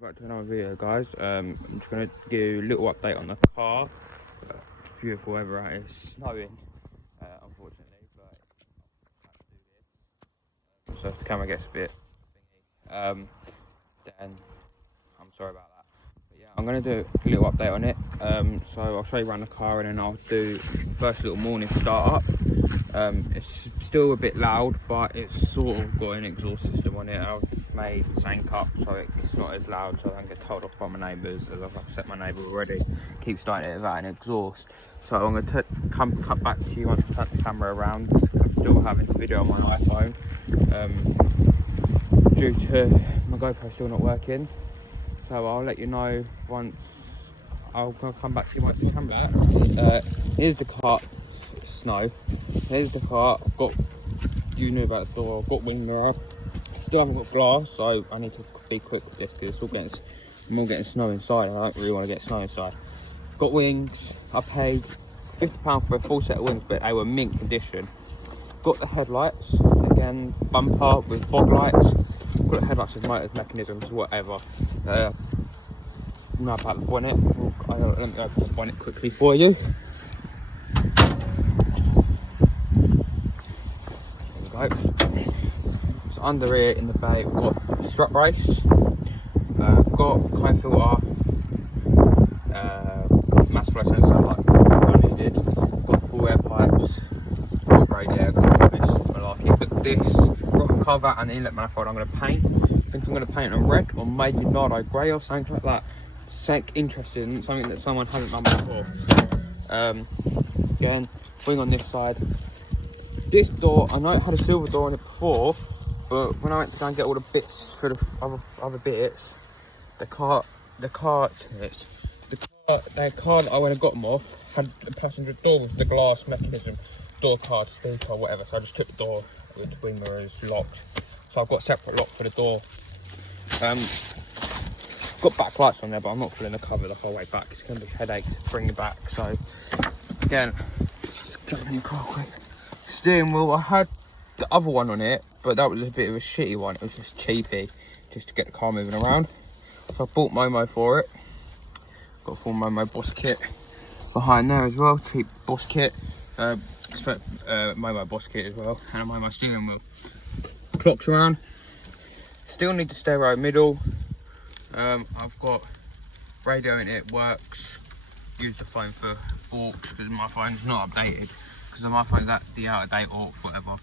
Welcome back to another video, guys. I'm just going to give you a little update on the car. Beautiful weather out, it's snowing, unfortunately, but I've had to do this. So if the camera gets a bit thingy, then I'm sorry about that. But yeah, I'm going to do a little update on it. So I'll show you around the car and then I'll do first little morning start up. It's still a bit loud, but it's sort of got an exhaust system on it. I've made sync up so it's not as loud, so I don't get told off by my neighbours, as I've upset my neighbour already. Keep starting it without an exhaust. So I'm going to cut back to you once I turn the camera around. I'm still having the video on my iPhone due to my GoPro still not working. So I'll let you know once. I'll come back to you once I come back. Here's the car. Snow. Here's the car. I've got, you knew about the door. I've got wind mirror. Still haven't got glass, so I need to be quick with this because I'm all getting snow inside. I don't really want to get snow inside. Got wings. I paid £50 for a full set of wings, but they were mint condition. Got the headlights again, bumper with fog lights. Got the headlights with motors, mechanisms, whatever. Know about the bonnet. Let me open the bonnet quickly for you. There we go. So under here in the bay, we've got strut brace, got high filter, mass flow sensor like I needed, got full air pipes, got radiator, got all this malarkey. But this rocker cover and inlet manifold I'm going to paint. I think I'm going to paint on red or maybe nardo grey or something like that. Something interesting, something that someone hasn't done before. Again, wing on this side. This door, I know it had a silver door on it before, but when I went to go and get all the bits for the other bits, the car that I went and got them off had the passenger door with the glass mechanism, door card, speaker, whatever. So I just took the door with the wing mirrors locked. So I've got a separate lock for the door. Got backlights on there, but I'm not pulling the cover the whole way back. It's going to be a headache to bring it back. So again, just jump in the car quick. Steering wheel, I had the other one on it, but that was a bit of a shitty one. It was just cheapy, just to get the car moving around. So I bought Momo for it. Got a full Momo Boss kit behind there as well. Cheap Boss kit. Expect Momo Boss kit as well, and a Momo steering wheel. Clocks around. Still need the stereo middle. I've got radio in it, works. Use the phone for aux because my phone's not updated. Because my phone's at the out of date or whatever.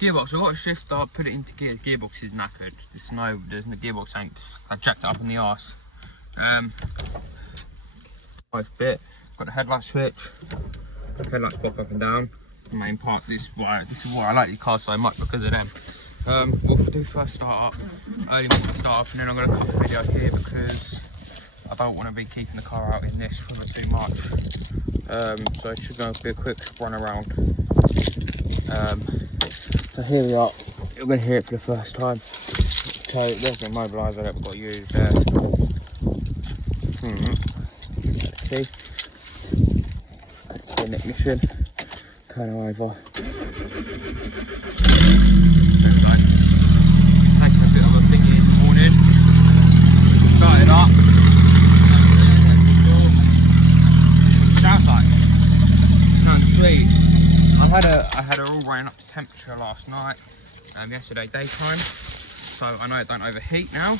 Gearbox, I've got a shifter, put it into gear. The gearbox is knackered. There's no gearbox ain't. I jacked it up in the arse. Nice bit. Got the headlight switch. The headlights pop up and down. The main part. This is why I like these cars so much, because of them. We'll do first start up, early morning start up, and then I'm going to cut the video here because I don't want to be keeping the car out in this weather too much. So it should go be a quick run around. So here we are. You're going to hear it for the first time. So there's the immobiliser that we've got to use there. Let's see. The ignition. Turn her over. Taking a bit of a thingy in the morning. Started up. Sounds like. Sounds sweet. I had her all running up to temperature last night, yesterday daytime, so I know it don't overheat now,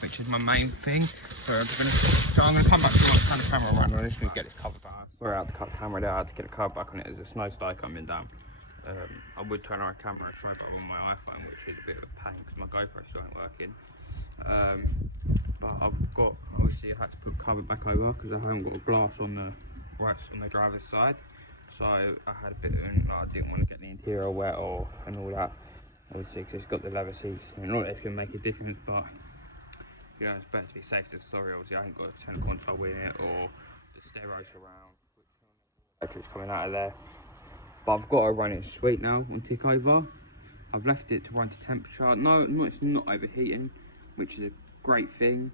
which is my main thing. So I'm gonna come back to turn the camera around. I just need to get this cover back. Sorry, I had to cut the camera there. I had to get the cover back on it as a snow start coming down. I would turn our camera and show it on my iPhone, which is a bit of a pain because my GoPro still ain't working. But I've got, obviously I had to put cover back over because I haven't got a glass on the driver's side. So I had a bit of, I didn't want to get the interior wet and all that. Obviously, because it's got the leather seats. I mean, all that's going to make a difference, but you know, it's better to be safe than sorry. Obviously, I ain't got a center console in it or the stereo surround, which electric's coming out of there. But I've got to run it sweet now on tick over. I've left it to run to temperature. No, it's not overheating, which is a great thing.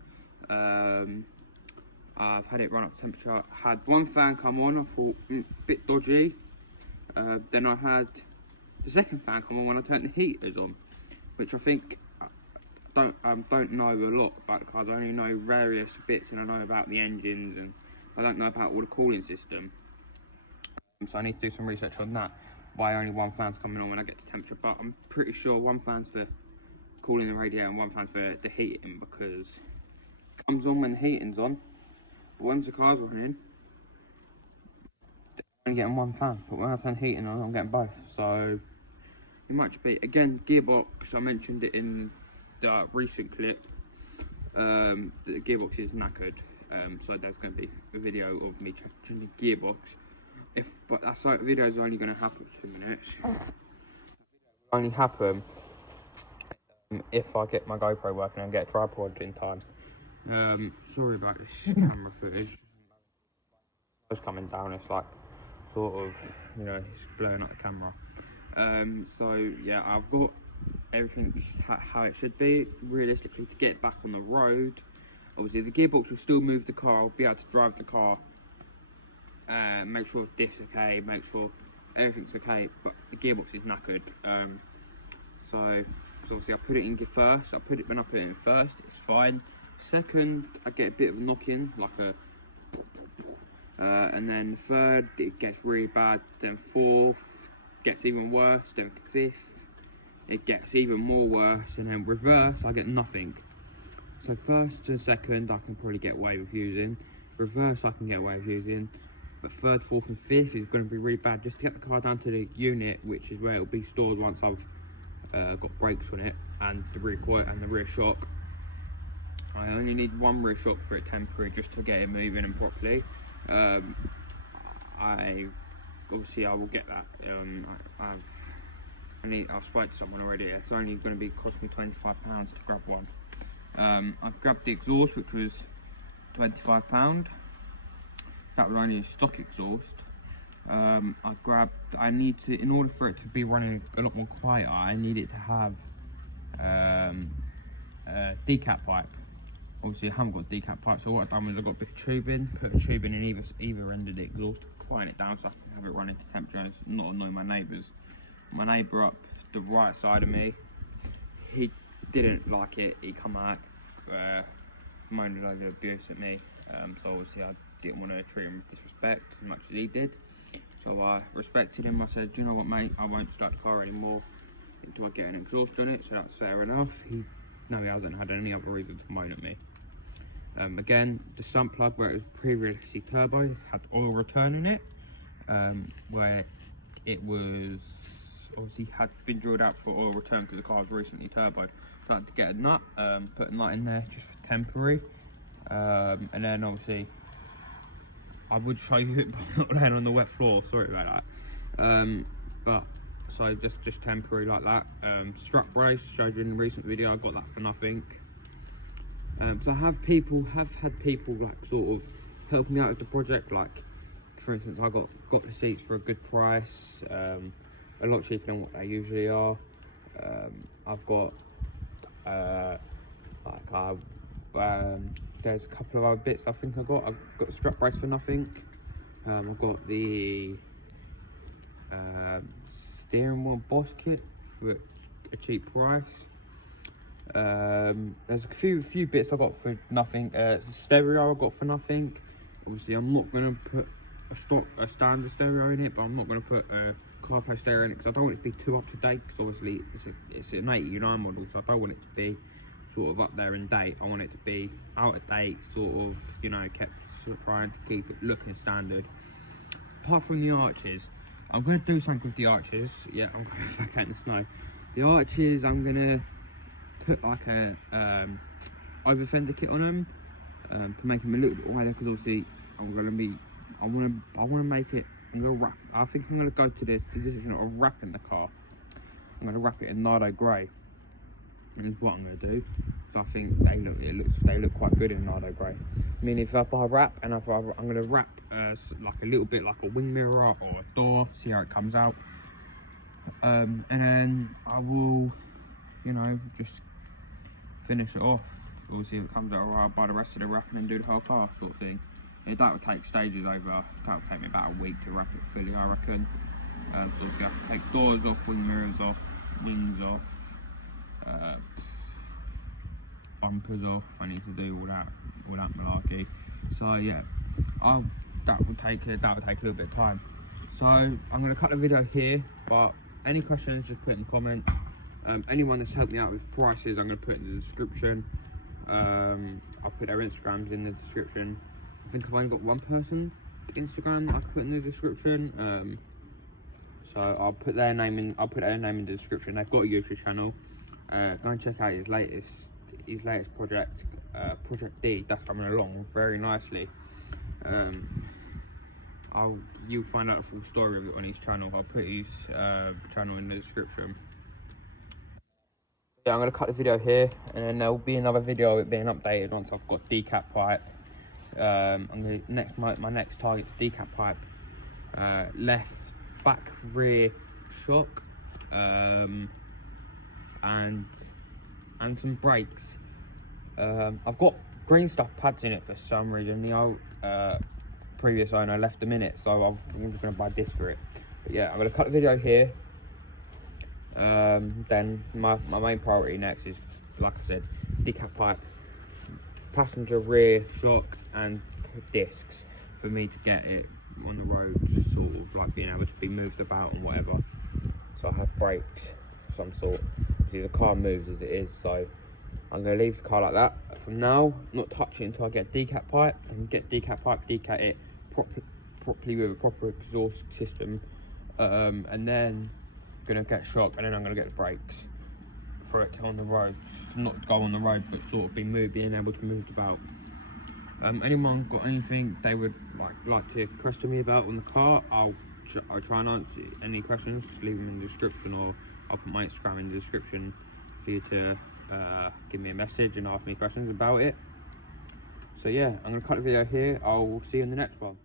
I've had it run up to temperature. Had one fan come on, I thought, bit dodgy. Then I had the second fan come on when I turned the heaters on, which I think don't know a lot about the cars. I only know various bits, and I know about the engines, and I don't know about all the cooling system. So I need to do some research on that. Why only one fan's coming on when I get to temperature? But I'm pretty sure one fan's for cooling the radiator and one fan's for the heating, because it comes on when the heating's on. But once the car's running, I'm only getting one fan. But when I turn heating on, I'm getting both. So it might just be, again, gearbox. I mentioned it in the recent clip. The gearbox is knackered. So there's going to be a video of me changing the gearbox. But that video is only going to happen in 2 minutes. Only happen if I get my GoPro working and get a tripod in time. Sorry about this camera footage. It's coming down. It's like sort of, you know, it's blowing up the camera. So yeah, I've got everything how it should be. Realistically, to get back on the road, obviously the gearbox will still move the car. I'll be able to drive the car. Make sure diff's okay, make sure everything's okay, but the gearbox is knackered. So obviously I put it in first. When I put it in first, it's fine. Second, I get a bit of knocking, like a, and then third, it gets really bad. Then fourth, gets even worse. Then fifth, it gets even more worse. And then reverse, I get nothing. So first and second, I can probably get away with using. Reverse, I can get away with using. But third, fourth and fifth is going to be really bad, just to get the car down to the unit, which is where it will be stored once I've got brakes on it, and the rear coil and the rear shock. I only need one rear shock for it temporary, just to get it moving and properly. Obviously I will get that. I've spoke to someone already. It's only going to be cost me £25 to grab one. I've grabbed the exhaust, which was £25. That was only a stock exhaust. I need to, in order for it to be running a lot more quieter, I need it to have a decap pipe. Obviously I haven't got a decap pipe, so what I've done was I've got a bit of tubing, put a tubing in either end of the exhaust to quiet it down so I can have it running to temperature and not annoy my neighbours. My neighbour up the right side of me, he didn't like it. He come out moaned a load of abuse at me, so obviously I didn't want to treat him with disrespect as much as he did. So I respected him. I said, you know what, mate, I won't start the car anymore until I get an exhaust on it. So that's fair enough. He hasn't had any other reason to moan at me. Again, the sump plug where it was previously turbo had oil return in it, where it was obviously had been drilled out for oil return because the car was recently turboed. So I had to get a nut, put a nut in there just for temporary, and then obviously I would show you it, but I'm not laying on the wet floor. Sorry about that. But so just temporary like that. Strut brace, showed you in the recent video. I got that for nothing. So I have had people like sort of help me out with the project. Like for instance, I got the seats for a good price, a lot cheaper than what they usually are. I've got there's a couple of other bits I think I've got the strut brace for nothing. I've got the steering wheel boss kit for a cheap price. There's a few bits I got for nothing. Stereo I got for nothing. Obviously I'm not going to put a standard stereo in it, but I'm not going to put a CarPlay stereo in it because I don't want it to be too up to date, because obviously it's an 89 model, so I don't want it to be sort of up there in date. I want it to be out of date, sort of, you know, kept sort of trying to keep it looking standard. Apart from the arches, I'm going to do something with the arches. Yeah, I'm going to back out in the snow. The arches, I'm going to put like a over fender kit on them to make them a little bit wider, because obviously I want to make it. I'm going to wrap. I think I'm going to go to the position of wrapping the car. I'm going to wrap it in Nardo grey. Is what I'm going to do. So I think they look quite good in Nardo grey. I mean, if I wrap, and I'm going to wrap like a little bit like a wing mirror or a door, see how it comes out. And then I will, you know, just finish it off. We'll see if it comes out alright by the rest of the wrapping and do the whole car sort of thing. That would take stages over. That would take me about a week to wrap it fully, I reckon. So obviously I have to take doors off, wing mirrors off, wings off. bumpers off. I need to do all that malarkey. So yeah, that will take a little bit of time. So I'm going to cut the video here, but any questions, just put in the comments. Anyone that's helped me out with prices, I'm going to put in the description. I'll put their Instagrams in the description. I think I've only got one person Instagram that I can put in the description. So I'll put their name in. I'll put their name in the description. They've got a YouTube channel. Go and check out his latest project, Project D. That's coming along very nicely. You'll find out the full story of it on his channel. I'll put his channel in the description. Yeah, I'm gonna cut the video here, and then there'll be another video of it being updated once I've got decap pipe. I'm gonna my next target's decap pipe, left, back, rear shock, and some brakes. I've got green stuff pads in it for some reason. The old previous owner left them in it, so I'm just gonna buy this for it. But yeah, I'm gonna cut the video here. Then my main priority next is, like I said, decap pipe, passenger rear shock, and discs for me to get it on the road, sort of like being able to be moved about and whatever. So I have brakes of some sort. See, the car moves as it is, so I'm going to leave the car like that from now, not touch it until I get decap pipe, and get decap pipe, decap it properly with a proper exhaust system, and then gonna get shock, and then I'm gonna get the brakes for it on the road, not to go on the road, but sort of being able to move about. Anyone got anything they would like to question me about on the car? I'll try and answer any questions. Just leave them in the description, or I'll put my Instagram in the description for you to give me a message and ask me questions about it. So yeah, I'm gonna cut the video here. I'll see you in the next one.